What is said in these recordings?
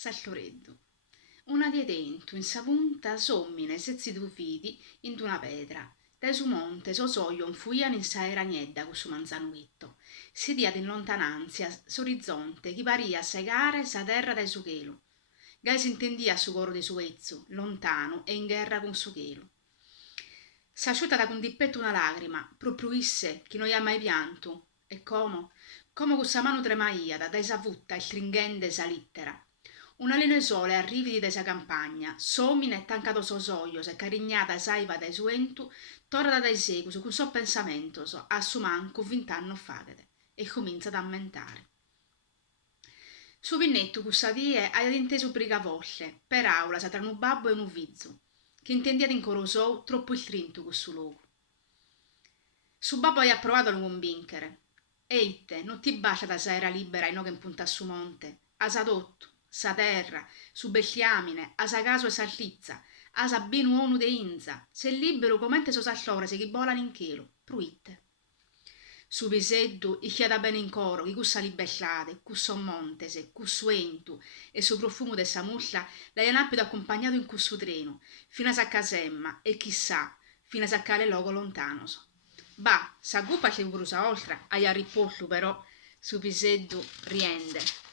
Saltoreddu. Una die tentu in sa punta sommine sezzi du vidi in una pedra. Dai su monte sosoio fuian in sa era niedda cu su manzanuitto. Si diat in lontananzia s'orizzonte chi paria segare sa terra dai su chelu. Gai s'intendia su coro di su ezzu, lontano e in guerra con su chelu. S'asciutta con dippetto una lagrima, propruisse chi non gli ha mai pianto, e come con sa mano tremaiada, dai sa vutta e stringente sa littera. Una lene sole arrividi dai sa campagna, somina e tancato sosoios e carignata saiva dai suentu, torra dai secus, con so pensamentos, a su manco 20 anni faghere, e comincia ad ammentare. Su pinnettu cussa die aiat intesu brigavolle, per aula sa tra un babbo e un vizzu, che intendiat in coro sou troppo il trintu cussu logu. Su babbo aiat provato a lu convincere. Eite, non ti bacia da sa era libera in che in punta a su monte, a sa dottu, sa terra, su belliamine, a sa caso e sa lizza, a sa binu onu de inza, se libero comente so sallore se chi volano in chelu, pruitte. Su piseddu icchiada bene in coro chi cussa libellade, cusso montese, cussu entu e su profumo de sa mulla l'aian appido accompagnato in cussu treno, fino a sa casemma e chissà, fino a sa cale logo lontanoso. Bah, sa guppa che brusa oltre, aia ripollu però, su piseddu riende.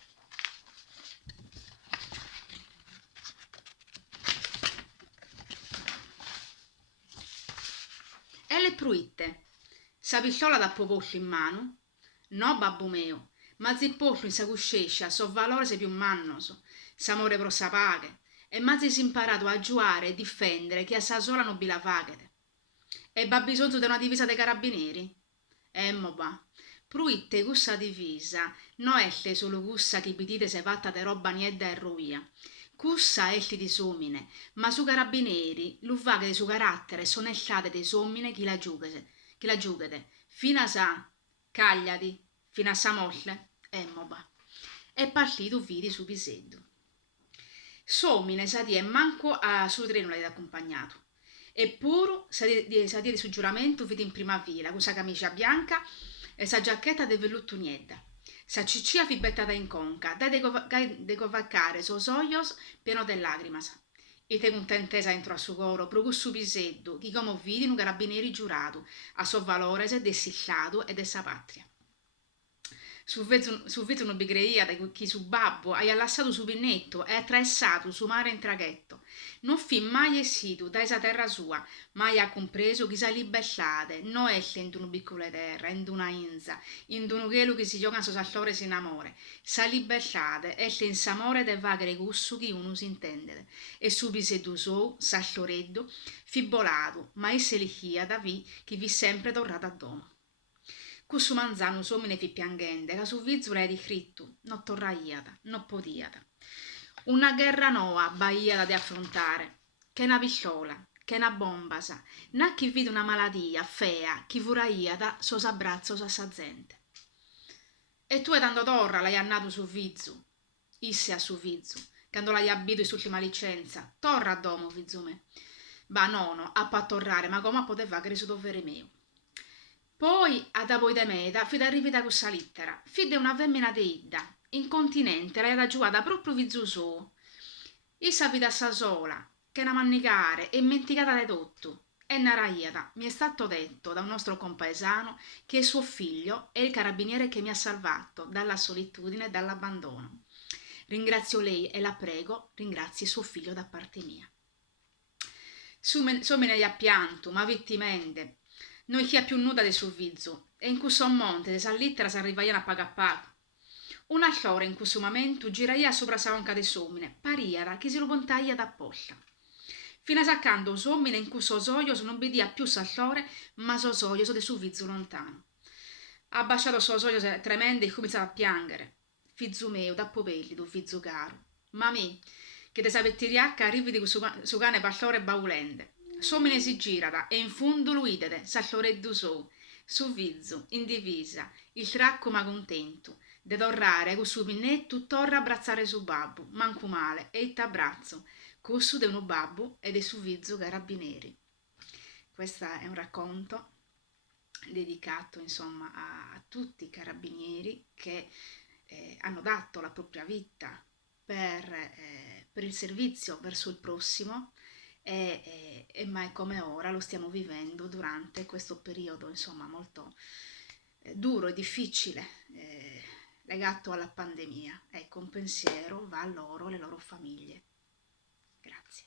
E le pruitte. Sa pillola da popollo in mano? No, babbo meo, ma zippollo in sa cuscescia so valore se più mannoso, s'amore pro sa paghe, e mazzi si imparato a giuare e difendere chi a sa sola nobila vaghete. E ba bisogno di una divisa dei carabinieri? Mo ba, pruitte cussa divisa, no elle solo cussa che pitite se fatta de roba niedda e rovia. Cussa elli di somine, ma su carabinieri, lu vaghe di su carattere e sonellate di somine chi la giughete, fino a sa, cagliati, fino a sa molle, moba. E partito vidi su piseddu. Somine sa die manco a su treno l'avete accompagnato. Eppure sa die di su giuramento vidi in prima fila, con sa camicia bianca e sa giacchetta de velluto niedda. Sa ciccia fibettata in conca, dai de covaccare sos oios pieno de lacrimas. E te contentesa entro a su coro, pro su piseddu, chi come vidi un carabinieri giurato, a so valore se desillato e de sa patria. Su vezzo non bi creia chi su babbo aia lasciato su pinnetto e attraessato su mare in traghetto. Non fi mai essito da esa terra sua, mai ha compreso chi sa libellate, no esce in una piccola terra, in una inza, in un chelu che si gioca su sallore sin amore. Sa libellate, esce in s'amore de vagre gussu chi uno si intende. E su piseddu sou, salloreddu, fi bolato, ma esse lichia da vi chi vi sempre tornato a domo. Cussu manzanu somine fi piangende, ca su vizzu l'edi scrittu, non torraiata, non podiata. Una guerra noa baiata di affrontare, che una pistola, che una bombasa, na chi vide una maladia fea, chi furaiata sos abbrazzos a sa gente. E tu tanto torra l'hai annato su vizzu, isse a su vizzu, quando l'hai abito in s'ultima licenza, torra a domo, vizzu me. Ba nono, a pa torrare, ma come poteva che su dovere mio. Poi, ad poi de meta, fi arrivita questa lettera. Fi de una femmina de idda. In continente l'ha giuata proprio vizzu suo. Issa vita sa sola, che na mannicare e menticata de tutto. E naraiata, mi è stato detto da un nostro compaesano che suo figlio è il carabiniere che mi ha salvato dalla solitudine e dall'abbandono. Ringrazio lei e la prego, ringrazi suo figlio da parte mia. So me ne ha pianto, ma vittimende. Non chi ha più nuda de sul vizzo, e in questo monte de sa littera s'arrivaiano a paga. Una sciora in questo momento giraia sopra sa conca de somine, pariara che si lo pontaia da poscia. Fino a saccando somine in questo soio non vedia più sa sciore, ma so soio de su vizzo lontano. Ha baciato so soio tremende e cominciava a piangere. Fizzu meo, da popelli, tu fizzu caro. Ma me, che te sapettiriacca arrivi di su cane pastore baulente. Somine si girata e in fondo lo idete, salloreddu su vizzo, in divisa, il tracco ma contento, de torrare con su pinnetto torra abbrazzare su babbo, manco male, e t'abbrazzo, cossu de uno babbo e de su vizzo carabinieri. Questo è un racconto dedicato insomma a tutti i carabinieri che hanno dato la propria vita per il servizio verso il prossimo e mai come ora lo stiamo vivendo durante questo periodo, insomma, molto duro e difficile, legato alla pandemia. Ecco, un pensiero va a loro, alle loro famiglie. Grazie.